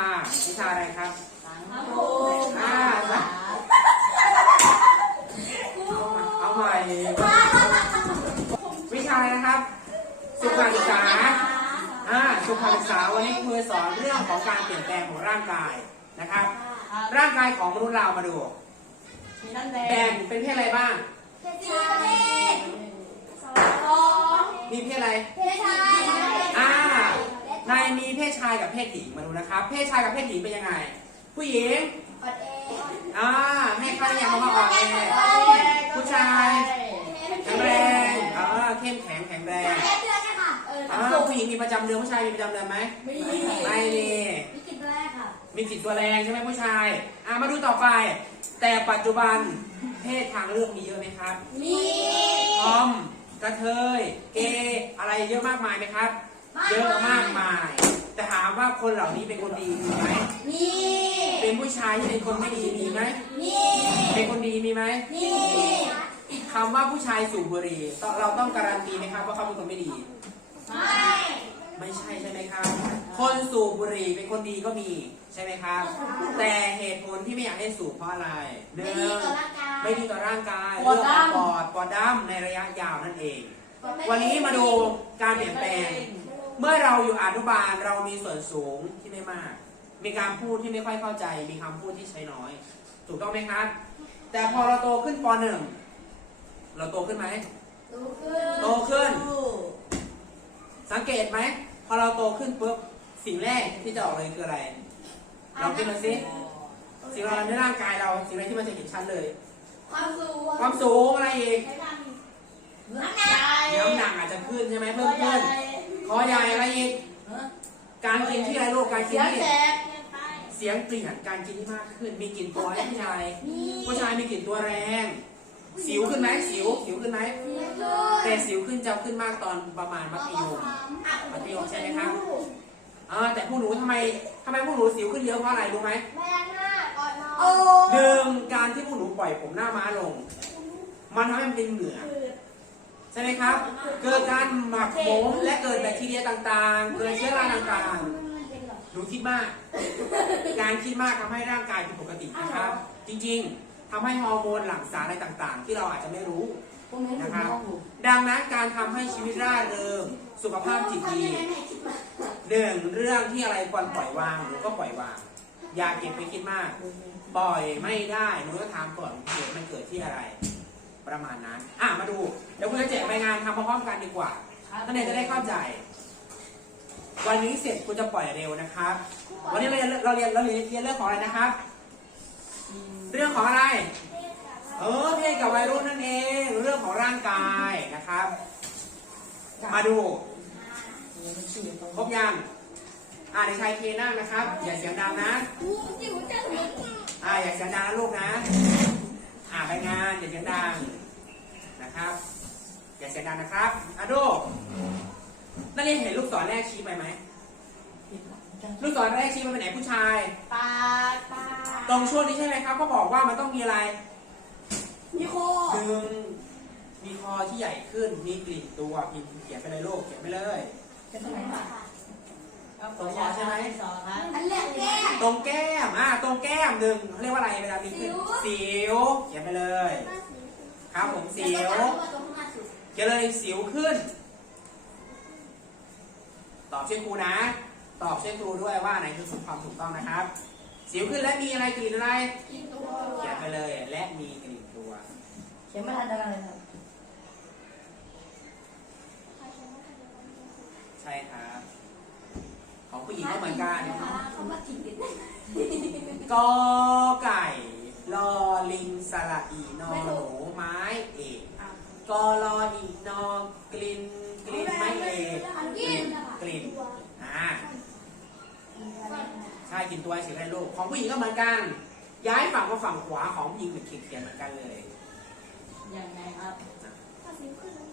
าวิชาอะไรครับสังคมอ่าเอาใหม่วิชาอะไรนะครับ สุขศึกษาอ่าสุขศึกษาวันนี้ครูสอนเรื่องของการเปลี่ยนแปลงของร่างกายนะครับ ร่างกายของมนุษย์เรามาดูแบ่งเป็นเพศอะไรบ้างเพศชายสองมีเพศอะไรเพศชาย มีเพศชายกับเพศหญิงมาดูนะครับ เพศชายกับเพศหญิงเป็นยังไง ผู้หญิงอ่าให้ข้าอยางมาอ่อนแอผู้ชายแข็งแรงอ่าเข้มแข็งแข็งแรงอ่าผู้หญิงมีประจำเดือนผู้ชายมีประจำเดือนไหมมีไม่มีมีจิตตัวแรงใช่ไหมผู้ชายอ่ามาดูต่อไป แต่ปัจจุบันเพศทางเลือกมีเยอะไหมครับทอมกระเทยเกย์อะไรเยอะมากมายไหมครับ เยอะมากมาย แต่ถามว่าคนเหล่านี้เป็นคนดีมีไหมเป็นผู้ชายที่เป็นคนไม่ดีมีไหมเป็นคนดีมีไหมคำว่าผู้ชายสูบบุหรี่ต้องเราต้องการันตีไหมครับว่าเขาเป็นคนไม่ดีไม่ใช่ใช่ไหมครับ คนสูบบุหรี่เป็นคนดีก็มีใช่ไหมครับ แต่เหตุผลที่ไม่อยากให้สูบเพราะอะไรหนึ่งไม่ดีต่อร่างกายปวดเรื่องของดำปอดปอดดำในระยะยาวนั่นเอง วันนี้มาดูการเปลี่ยนแปลง เมื่อเราอยู่อนุบาลเรามีส่วนสูงที่ไม่มาก มีการพูดที่ไม่ค่อยเข้าใจ มีคำพูดที่ใช้น้อย ถูกต้องไหมครับ แต่พอเราโตขึ้นปหนึ่งเราโตขึ้นไหมโตขึ้นสังเกตไหมพอเราโตขึ้นปุ๊บสิ่งแรกที่จะออกเลยคืออะไรเราคิดมาสิสิ่งอะไรในร่างกายเราสิ่งอะไรที่มันจะเห็นชัดเลย ความสูงอะไรอีกน้ำหนักอาจจะขึ้นใช่ไหมเพิ่มขึ้น คอใหญ่อะไรอีกการกินที่อะไรลูกการกิเสีนยงที่แตกเสียงเปลี่ยนการกินที่มากขึ้น มีกลิ่นตัวไหมผู้ชายผู้ชายมีกลิ่นตัวแรง สิวขึ้นไหมสิวสิวขึ้นไหมแต่สิวขึ้นจะขึ้นมากตอนประมาณมัธยมมัธยมใช่ไหมครับอ่าแต่ผู้หนูทำไมทำไมผู้หนูสิวขึ้นเยอะเพราะอะไรรู้ไหมหนึ่งการที่ผู้หนูปล่อยผมหน้าม้าลง มันทำให้มันเป็นเหงื่อ ใช่ไหมครับ เกิดการหมักผมและเกิดแบคทีเรียต่างๆ เกิดเชื้อราต่างๆ หนูคิดมาก การคิดมากทำให้ร่างกายผิดปกตินะครับ จริงๆทำให้ฮอร์โมนหลั่งสารอะไรต่างๆ ที่เราอาจจะไม่รู้นะครับ ดังนั้นการทำให้ชีวิตร่าเริงสุขภาพจิตดีหนึ่งเรื่องที่อะไรควรปล่อยวางหนูก็ปล่อยวาง อย่าเก็บไปคิดมาก ปล่อยไม่ได้หนูก็ถามก่อนเหตุมันเกิดที่อะไร ประมาณนั้น อะมาดู เดี๋ยวคุณจะแจกใบงานทำพร้อมๆกันดีกว่าท่านเนจะได้เข้าใจ วันนี้เสร็จคุณจะปล่อยเร็วนะครับ วันนี้เราเรียนเราเรียนเราเรียนเรียนเรื่องของอะไรนะครับ เรื่องของอะไร เออเพศกับวัยรุ่นนั่นเอง เรื่องของร่างกายนะครับ มาดูครบยังอ่าในชายเคนั่งนะครับ อย่าเสียงดังนะอ่าอย่าเสียงดังนะลูกนะ อ่าไปงานอย่าเสียงดังนะครับ อย่าเสียงดังนะครับอะดูนักเรียนเห็นลูกศรแรกชี้ไปไหม ลูกศรแรกชี้ไปไหนผู้ชาย ปาปาตรงช่วงนี้ใช่ไหมครับเขาบอกว่ามันต้องมีอะไรนิโคหนึ่งมีคอที่ใหญ่ขึ้น มีกลิ่นตัวพิมพ์เขียนไปเลยลูกเขียนไปเลยเป็นตรงไหนบ้างตรงคอใช่ไหม สองครับ ตรงแก้ม อ่า ตรงแก้มหนึ่งเขาเรียกว่าอะไรเวลามีขึ้นสิว เขียนไปเลย ครับผมสิว เขียนเลยสิวขึ้น ตอบช่วยครูนะ ตอบช่วยครูด้วยว่าไหนคือความถูกต้องนะครับ สิวขึ้นและมีอะไรกลิ่นอะไร เขียนไปเลย และมีกลิ่นตัว เขียนไม่ทันจะอะไรครับใช่ครับของ ผู้หญิงก็เหมือนกันกอไก่ลอลิงสระอีนอหนูไม้เอกกอลออีนอกลิ่นกลิ่นไม้เอกกลิ่นกลิ่นอ่าใช่กลิ่นตัวเสียงอะไรลูกของผู้หญิงก็เหมือนกัน ย้ายฝั่งมาฝั่งขวาของผู้หญิงเหมือนเขียนเหมือนกันเลยยังไงครับอะ